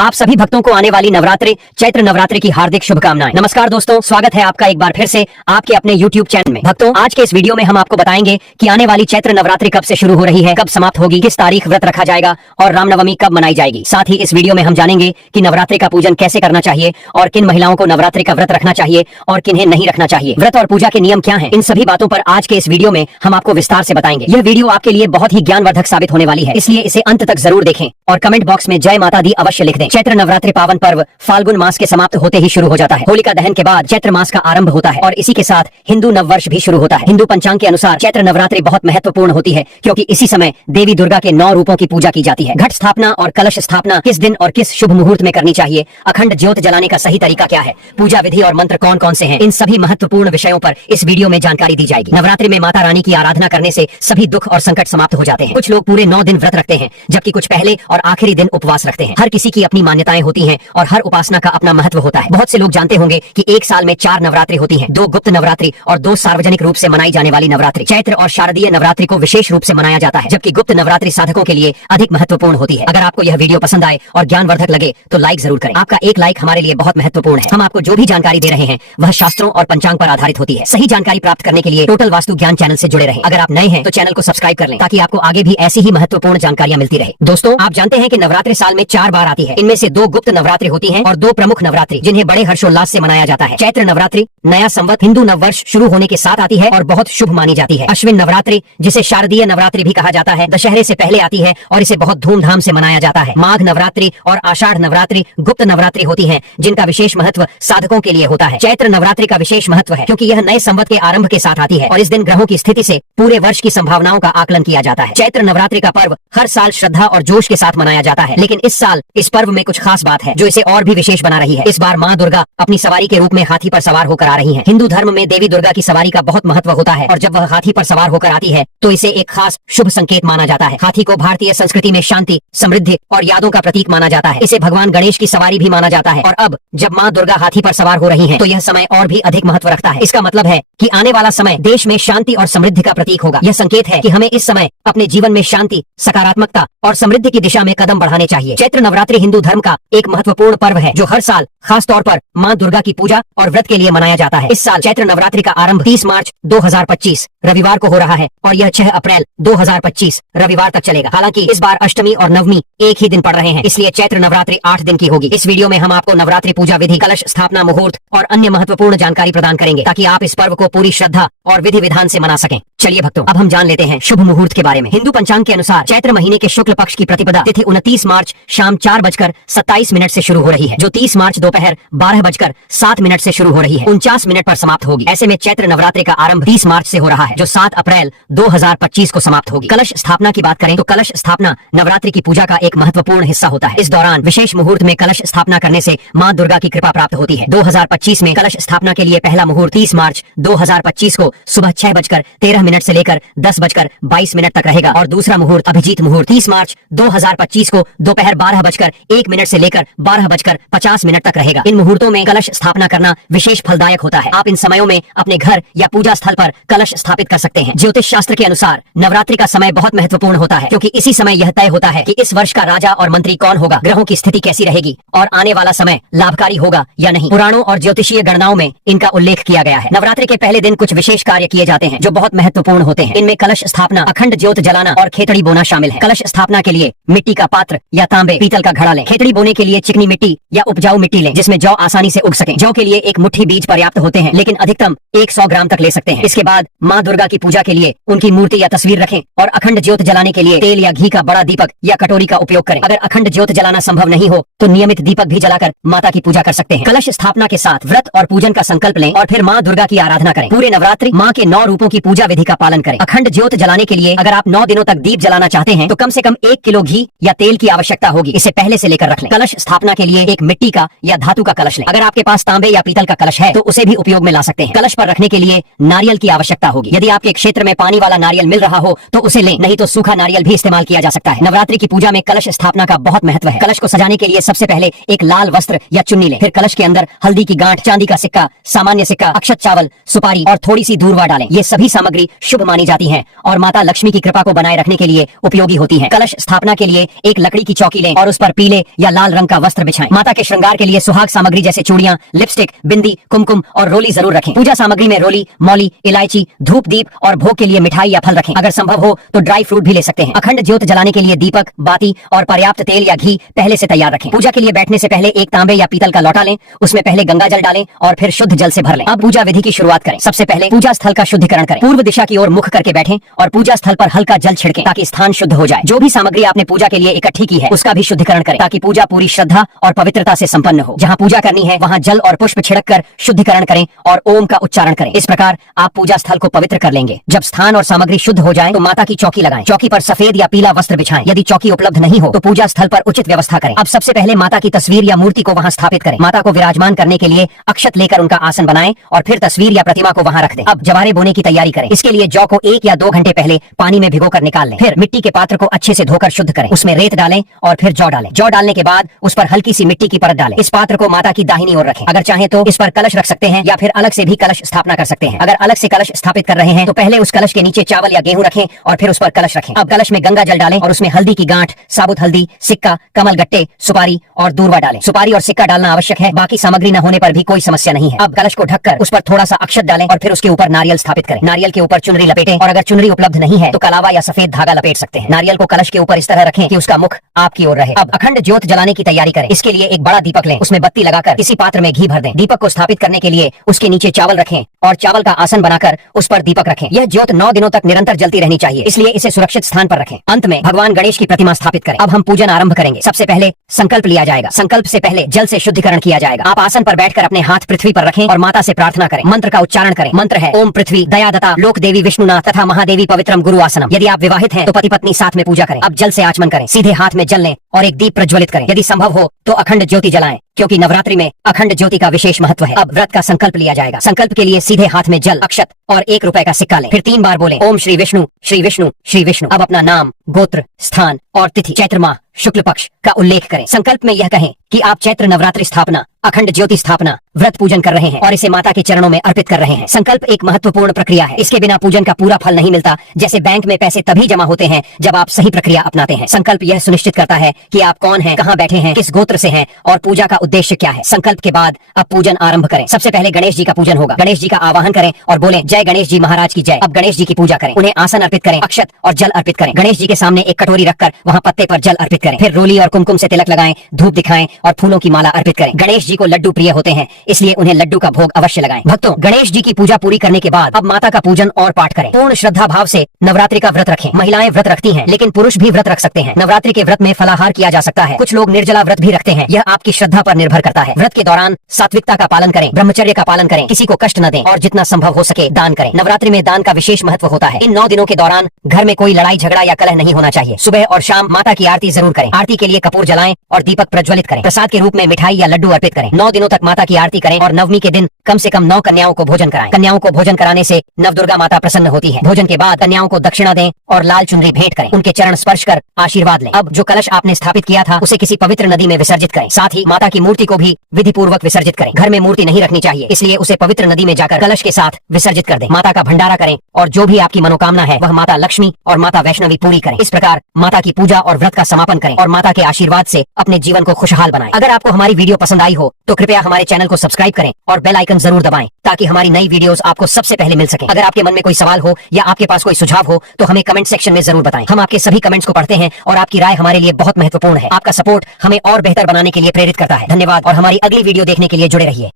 आप सभी भक्तों को आने वाली नवरात्रि चैत्र नवरात्रि की हार्दिक शुभकामनाएं। नमस्कार दोस्तों, स्वागत है आपका एक बार फिर से आपके अपने YouTube चैनल में। भक्तों, आज के इस वीडियो में हम आपको बताएंगे कि आने वाली चैत्र नवरात्रि कब से शुरू हो रही है, कब समाप्त होगी, किस तारीख व्रत रखा जाएगा और रामनवमी कब मनाई जाएगी। साथ ही इस वीडियो में हम जानेंगे कि नवरात्रि का पूजन कैसे करना चाहिए और किन महिलाओं को नवरात्रि का व्रत रखना चाहिए और किन्हें नहीं रखना चाहिए। व्रत और पूजा के नियम क्या है, इन सभी बातों पर आज के इस वीडियो में हम आपको विस्तार से बताएंगे। यह वीडियो आपके लिए बहुत ही ज्ञानवर्धक साबित होने वाली है, इसलिए इसे अंत तक जरूर देखें और कमेंट बॉक्स में जय माता दी अवश्य लिख दें। चैत्र नवरात्रि पावन पर्व फाल्गुन मास के समाप्त होते ही शुरू हो जाता है। होलिका दहन के बाद चैत्र मास का आरंभ होता है और इसी के साथ हिंदू नववर्ष भी शुरू होता है। हिंदू पंचांग के अनुसार चैत्र नवरात्रि बहुत महत्वपूर्ण होती है, क्योंकि इसी समय देवी दुर्गा के 9 रूपों की पूजा की जाती है। घट स्थापना और कलश स्थापना किस दिन और किस शुभ मुहूर्त में करनी चाहिए, अखंड ज्योत जलाने का सही तरीका क्या है, पूजा विधि और मंत्र कौन कौन से हैं, इन सभी महत्वपूर्ण विषयों पर इस वीडियो में जानकारी दी जाएगी। नवरात्रि में माता रानी की आराधना करने से सभी दुख और संकट समाप्त हो जाते हैं। कुछ लोग पूरे 9 दिन व्रत रखते हैं, जबकि कुछ पहले और आखिरी दिन उपवास रखते हैं। हर किसी की अपनी मान्यताएं होती हैं और हर उपासना का अपना महत्व होता है। बहुत से लोग जानते होंगे कि एक साल में 4 नवरात्रि होती हैं, 2 गुप्त नवरात्रि और 2 सार्वजनिक रूप से मनाई जाने वाली नवरात्रि। चैत्र और शारदीय नवरात्रि को विशेष रूप से मनाया जाता है, जबकि गुप्त नवरात्रि साधकों के लिए अधिक महत्वपूर्ण होती है। अगर आपको यह वीडियो पसंद आए और ज्ञानवर्धक लगे तो लाइक जरूर करें। आपका एक लाइक हमारे लिए बहुत महत्वपूर्ण है। हम आपको जो भी जानकारी दे रहे हैं वह शास्त्रों और पंचांग पर आधारित होती है। सही जानकारी प्राप्त करने के लिए टोटल वास्तु ज्ञान चैनल से जुड़े रहें। अगर आप नए हैं तो चैनल को सब्सक्राइब कर लें, ताकि आपको आगे भी ऐसी ही महत्वपूर्ण जानकारियां मिलती रहे। दोस्तों, आप जानते हैं कि नवरात्रि साल में 4 बार आती है। इनमें से 2 गुप्त नवरात्रि होती हैं और 2 प्रमुख नवरात्रि, जिन्हें बड़े हर्षोल्लास से मनाया जाता है। चैत्र नवरात्रि नया संवत हिंदू नववर्ष शुरू होने के साथ आती है और बहुत शुभ मानी जाती है। अश्विन नवरात्रि, जिसे शारदीय नवरात्रि भी कहा जाता है, दशहरे से पहले आती है और इसे बहुत धूमधाम से मनाया जाता है। माघ नवरात्रि और आषाढ़ नवरात्रि गुप्त नवरात्रि होती हैं, जिनका विशेष महत्व साधकों के लिए होता है। चैत्र नवरात्रि का विशेष महत्व है क्योंकि यह नए संवत के आरंभ के साथ आती है और इस दिन ग्रहों की स्थिति से पूरे वर्ष की संभावनाओं का आकलन किया जाता है। चैत्र नवरात्रि का पर्व हर साल श्रद्धा और जोश के साथ मनाया जाता है, लेकिन इस साल इस पर्व में कुछ खास बात है जो इसे और भी विशेष बना रही है। इस बार माँ दुर्गा अपनी सवारी के रूप में हाथी पर सवार होकर आ रही हैं। हिंदू धर्म में देवी दुर्गा की सवारी का बहुत महत्व होता है और जब वह हाथी पर सवार होकर आती है तो इसे एक खास शुभ संकेत माना जाता है। हाथी को भारतीय संस्कृति में शांति, समृद्धि और यादों का प्रतीक माना जाता है। इसे भगवान गणेश की सवारी भी माना जाता है और अब जब माँ दुर्गा हाथी पर सवार हो रही हैं, तो यह समय और भी अधिक महत्व रखता है। इसका मतलब है कि आने वाला समय देश में शांति और समृद्धि का प्रतीक होगा। यह संकेत है कि हमें इस समय अपने जीवन में शांति, सकारात्मकता और समृद्धि की दिशा में कदम बढ़ाने चाहिए। चैत्र नवरात्रि हिंदू धर्म का एक महत्वपूर्ण पर्व है जो हर साल खास तौर पर माँ दुर्गा की पूजा और व्रत के लिए मनाया जाता है। इस साल चैत्र नवरात्रि का आरंभ 30 मार्च 2025 रविवार को हो रहा है और यह 6 अप्रैल 2025 रविवार तक चलेगा। हालांकि इस बार अष्टमी और नवमी एक ही दिन पड़ रहे हैं, इसलिए चैत्र नवरात्रि 8 दिन की होगी। इस वीडियो में हम आपको नवरात्रि पूजा विधि, कलश स्थापना, मुहूर्त और अन्य महत्वपूर्ण जानकारी प्रदान करेंगे, ताकि आप इस पर्व को पूरी श्रद्धा और विधि विधान से मना सकें। चलिए भक्तों, अब हम जान लेते हैं शुभ मुहूर्त के बारे में। हिंदू पंचांग के अनुसार चैत्र महीने के शुक्ल पक्ष की प्रतिपदा तिथि 29 मार्च शाम 4:27 से शुरू हो रही है, जो 30 मार्च दोपहर 12:07 से शुरू हो रही है, 49 मिनट पर समाप्त होगी। ऐसे में चैत्र नवरात्रि का आरंभ 30 मार्च से हो रहा है, जो 7 अप्रैल 2025 को समाप्त होगी। कलश स्थापना की बात करें तो कलश स्थापना नवरात्रि की पूजा का एक महत्वपूर्ण हिस्सा होता है। इस दौरान विशेष मुहूर्त में कलश स्थापना करने से माँ दुर्गा की कृपा प्राप्त होती है। 2025 में कलश स्थापना के लिए पहला मुहूर्त 30 मार्च 2025 को सुबह 6:13 से लेकर 10:22 तक रहेगा और दूसरा मुहूर्त अभिजीत मुहूर्त 30 मार्च 2025 को दोपहर 12:01 से लेकर 12:50 तक रहेगा। इन मुहूर्तों में कलश स्थापना करना विशेष फलदायक होता है। आप इन समयों में अपने घर या पूजा स्थल पर कलश स्थापित कर सकते हैं। ज्योतिष शास्त्र के अनुसार नवरात्रि का समय बहुत महत्वपूर्ण होता है, क्योंकि इसी समय यह तय होता है कि इस वर्ष का राजा और मंत्री कौन होगा, ग्रहों की स्थिति कैसी रहेगी और आने वाला समय लाभकारी होगा या नहीं। पुराणों और ज्योतिषीय गणनाओं में इनका उल्लेख किया गया है। नवरात्रि के पहले दिन कुछ विशेष कार्य किए जाते हैं जो बहुत महत्वपूर्ण होते हैं। इनमें कलश स्थापना, अखंड ज्योत जलाना और खेतड़ी बोना शामिल है। कलश स्थापना के लिए मिट्टी का पात्र या तांबे, पीतल का घड़ा लें। खेतड़ी बोने के लिए चिकनी मिट्टी या उपजाऊ मिट्टी लें, जिसमें जौ आसानी से उग सके। जौ के लिए एक मुट्ठी बीज पर्याप्त होते हैं, लेकिन अधिकतम 100 ग्राम तक ले सकते हैं। इसके बाद माँ दुर्गा की पूजा के लिए उनकी मूर्ति या तस्वीर रखें और अखंड ज्योत जलाने के लिए तेल या घी का बड़ा दीपक या कटोरी का उपयोग करें। अगर अखंड ज्योत जलाना संभव नहीं हो तो नियमित दीपक भी जलाकर माता की पूजा कर सकते हैं। कलश स्थापना के साथ व्रत और पूजन का संकल्प लें और फिर माँ दुर्गा की आराधना करें। पूरे नवरात्रि माँ के 9 रूपों की पूजा विधि का पालन करें। अखंड ज्योत जलाने के लिए अगर आप 9 दिनों तक दीप जलाना चाहते हैं तो कम से कम 1 किलो घी या तेल की आवश्यकता होगी। इसे पहले से लेकर रख लें। कलश स्थापना के लिए एक मिट्टी का या धातु का कलश लें। अगर आपके पास तांबे या पीतल का कलश है तो उसे भी उपयोग में ला सकते हैं। कलश पर रखने के लिए नारियल की आवश्यकता होगी। यदि आपके क्षेत्र में पानी वाला नारियल मिल रहा हो तो उसे लें, नहीं तो सूखा नारियल भी इस्तेमाल किया जा सकता है। नवरात्रि की पूजा में कलश स्थापना का बहुत महत्व है। कलश को सजाने के लिए सबसे पहले एक लाल वस्त्र या चुन्नी लें, फिर कलश के अंदर हल्दी की गांठ, चांदी का सिक्का, सामान्य सिक्का, अक्षत चावल, सुपारी और थोड़ी सी दूर्वा डालें। ये सभी सामग्री शुभ मानी जाती हैं और माता लक्ष्मी की कृपा को बनाए रखने के लिए उपयोगी होती हैं। कलश स्थापना के लिए एक लकड़ी की चौकी लें और उस पर पीले या लाल रंग का वस्त्र बिछाएं। माता के श्रृंगार के लिए सुहाग सामग्री जैसे चूड़ियां, लिपस्टिक, बिंदी, कुमकुम और रोली जरूर रखें। पूजा सामग्री में रोली, मौली, इलायची, धूप दीप और भोग के लिए मिठाई या फल रखें। अगर संभव हो तो ड्राई फ्रूट भी ले सकते हैं। अखंड ज्योत जलाने के लिए दीपक, बाती और पर्याप्त तेल या घी पहले से तैयार रखें। पूजा के लिए बैठने से पहले एक तांबे या पीतल का लोटा लें, उसमें पहले गंगा जल डालें और फिर शुद्ध जल से भर लें। अब पूजा विधि की शुरुआत करें। सबसे पहले पूजा स्थल का शुद्धिकरण करें। पूर्व दिशा की ओर मुख करके बैठें और पूजा स्थल पर हल्का जल छिड़कें ताकि स्थान शुद्ध हो जाए। जो भी सामग्री आपने पूजा के लिए इकट्ठी की है उसका भी शुद्धिकरण करें ताकि पूजा पूरी श्रद्धा और पवित्रता से संपन्न हो। जहाँ पूजा करनी है वहाँ जल और पुष्प छिड़क कर शुद्धिकरण करें और ओम का उच्चारण करें। इस प्रकार आप पूजा स्थल को पवित्र कर लेंगे। जब स्थान और सामग्री शुद्ध हो जाए तो माता की चौकी लगाएं। चौकी पर सफेद या पीला वस्त्र बिछाएं। यदि चौकी उपलब्ध नहीं हो तो पूजा स्थल पर उचित व्यवस्था करें। अब सबसे पहले माता की तस्वीर या मूर्ति को वहाँ स्थापित करें। माता को विराजमान करने के लिए अक्षत लेकर उनका आसन बनाएं और फिर तस्वीर या प्रतिमा को वहाँ रख दें। अब जवारे बोने की तैयारी करें। इसके लिए जौ को 1 या 2 घंटे पहले पानी में भिगोकर निकाल लें। फिर मिट्टी के पात्र को अच्छे से धोकर शुद्ध करें। उसमें रेत डालें और फिर जौ डालें। जौ डालने के बाद उस पर हल्की सी मिट्टी की परत डालें। इस पात्र को माता की दाहिनी ओर रखें। अगर चाहें तो इस पर कलश रख सकते हैं या फिर अलग से भी कलश स्थापना कर सकते हैं। अगर अलग से कलश स्थापित कर रहे हैं तो पहले उस कलश के नीचे चावल या गेहूं रखें और फिर उस पर कलश रखें। अब कलश में गंगा जल डालें और उसमें हल्दी की गांठ, साबुत हल्दी, सिक्का, कमल गट्टे, सुपारी और दूर्वा डालें। सुपारी और सिक्का डालना आवश्यक है, बाकी सामग्री न होने पर भी कोई समस्या नहीं है। अब कलश को ढककर उस पर थोड़ा सा अक्षत डालें और फिर उसके ऊपर नारियल स्थापित करें। नारियल के ऊपर चुनरी लपेटें और अगर चुनरी उपलब्ध नहीं है तो कलावा या सफेद धागा लपेट सकते हैं। नारियल को कलश के ऊपर इस तरह रखें कि उसका मुख आपकी ओर रहे। अब अखंड ज्योत जलाने की तैयारी करें। इसके लिए एक बड़ा दीपक लें, उसमें बत्ती लगाकर किसी पात्र में घी भर दें। दीपक को स्थापित करने के लिए उसके नीचे चावल रखें और चावल का आसन बनाकर उस पर दीपक रखें। यह ज्योत 9 दिनों तक निरंतर जलती रहनी चाहिए, इसलिए इसे सुरक्षित स्थान पर रखें। अंत में भगवान गणेश की प्रतिमा स्थापित करें। अब हम पूजन आरंभ करेंगे। सबसे पहले संकल्प लिया जाएगा। संकल्प से पहले जल से शुद्धिकरण किया जाएगा। आप आसन पर बैठकर अपने हाथ पृथ्वी पर रखें और माता से प्रार्थना करें। मंत्र का उच्चारण करें। मंत्र है ओम पृथ्वी दयादता लोक देवी विष्णुनाथ तथा महादेवी पवित्रम गुरु आसनम। यदि आप विवाहित हैं तो पति पत्नी साथ में पूजा करें। अब जल से आचमन करें। सीधे हाथ में जल लें और एक दीप प्रज्वलित करें। यदि संभव हो तो अखंड ज्योति जलाएं, क्योंकि नवरात्रि में अखंड ज्योति का विशेष महत्व है। अब व्रत का संकल्प लिया जाएगा। संकल्प के लिए सीधे हाथ में जल, अक्षत और 1 रुपए का सिक्का लें। फिर 3 बार बोलें ओम श्री विष्णु श्री विष्णु श्री विष्णु। अब अपना नाम, गोत्र, स्थान और तिथि, चैत्र माह शुक्ल पक्ष का उल्लेख करें। संकल्प में यह कहें कि आप चैत्र नवरात्रि स्थापना, अखंड ज्योति स्थापना, व्रत पूजन कर रहे हैं और इसे माता के चरणों में अर्पित कर रहे हैं। संकल्प एक महत्वपूर्ण प्रक्रिया है। इसके बिना पूजन का पूरा फल नहीं मिलता। जैसे बैंक में पैसे तभी जमा होते हैं जब आप सही प्रक्रिया अपनाते हैं। संकल्प यह सुनिश्चित करता है कि आप कौन हैं, कहाँ बैठे हैं, किस गोत्र से हैं और पूजा का उद्देश्य क्या है। संकल्प के बाद अब पूजन आरंभ करें। सबसे पहले गणेश जी का पूजन होगा। गणेश जी का आवाहन करें और बोलें जय गणेश जी महाराज की जय। अब गणेश जी की पूजा करें। उन्हें आसन अर्पित करें, अक्षत और जल अर्पित करें। गणेश जी के सामने एक कटोरी रखकर वहाँ पत्ते पर जल अर्पित करें। फिर रोली और कुमकुम से तिलक लगाएं, धूप दिखाएं और फूलों की माला अर्पित करें। गणेश जी को लड्डू प्रिय होते हैं, इसलिए उन्हें लड्डू का भोग अवश्य लगाएं। भक्तों, गणेश जी की पूजा पूरी करने के बाद अब माता का पूजन और पाठ करें। पूर्ण श्रद्धा भाव से नवरात्रि का व्रत रखें। महिलाएं व्रत रखती हैं, लेकिन पुरुष भी व्रत रख सकते हैं। नवरात्रि के व्रत में फलाहार किया जा सकता है। कुछ लोग निर्जला व्रत भी रखते हैं। यह आपकी श्रद्धा पर निर्भर करता है। व्रत के दौरान सात्विकता का पालन करें, ब्रह्मचर्य का पालन करें, किसी को कष्ट न दें और जितना संभव हो सके दान करें। नवरात्रि में दान का विशेष महत्व होता है। इन 9 दिनों के दौरान घर में कोई लड़ाई झगड़ा या कलह नहीं होना चाहिए। सुबह और शाम माता की आरती जरूर करें। आरती के लिए कपूर जलाएं और दीपक प्रज्वलित करें। प्रसाद के रूप में मिठाई या लड्डू अर्पित करें। 9 दिनों तक माता की आरती करें और नवमी के दिन कम से कम 9 कन्याओं को भोजन कराएं। कन्याओं को भोजन कराने से नवदुर्गा माता प्रसन्न होती है। भोजन के बाद कन्याओं को दक्षिणा दें और लाल चुनरी भेंट करें। उनके चरण स्पर्श कर आशीर्वाद लें। अब जो कलश आपने स्थापित किया था उसे किसी पवित्र नदी में विसर्जित करें। साथ ही माता की मूर्ति को भी विधि पूर्वक विसर्जित करें। घर में मूर्ति नहीं रखनी चाहिए, इसलिए उसे पवित्र नदी में जाकर कलश के साथ विसर्जित कर दें। माता का भंडारा करें और जो भी आपकी मनोकामना है वह माता लक्ष्मी और माता वैष्णवी पूरी करें। इस प्रकार माता की पूजा और व्रत का समापन करें और माता के आशीर्वाद से अपने जीवन को खुशहाल बनाएं। अगर आपको हमारी वीडियो पसंद आई हो तो कृपया हमारे चैनल को सब्सक्राइब करें और बेल आइकन जरूर दबाएं ताकि हमारी नई वीडियोस आपको सबसे पहले मिल सके। अगर आपके मन में कोई सवाल हो या आपके पास कोई सुझाव हो तो हमें कमेंट सेक्शन में जरूर बताएं। हम आपके सभी कमेंट्स को पढ़ते हैं और आपकी राय हमारे लिए बहुत महत्वपूर्ण है। आपका सपोर्ट हमें और बेहतर बनाने के लिए प्रेरित करता है। धन्यवाद और हमारी अगली वीडियो देखने के लिए जुड़े रहिए।